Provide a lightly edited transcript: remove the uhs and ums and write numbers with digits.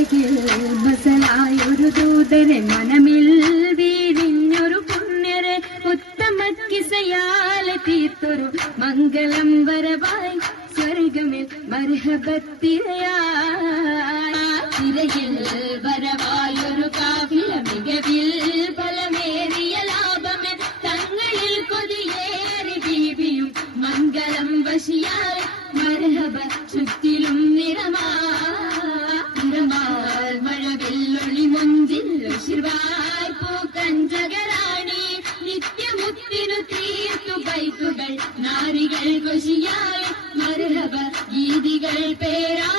അരികിൽ ബസലായൊരു ദൂതരെ മനമിൽ വീരിഞ്ഞൊരു പുണ്യരെ ഉത്തമ കിസയാലെ തീർത്തൊരു മംഗളം വരവായി സ്വർഗമിൽ മർഹബത്തിരയിൽ വരവായൊരു കാഫില മികവിൽ ഫലമേറിയ ലാഭമേ തങ്ങളിൽ കൊതിയേറി ബീബിയും മംഗളം വശിയായി മർഹബ ചുറ്റിലും നിറമാൽ മഴവില്ലൊളി മുഞ്ചിൽ ശിർവായ് പൂക്കഞ്ചകരാണി നിത്യമുത്തിനു തീർത്തു ബൈക്കുകൾ നാരികൾ കൊശിയായി മർഹബ ഗീതികൾ പേരാ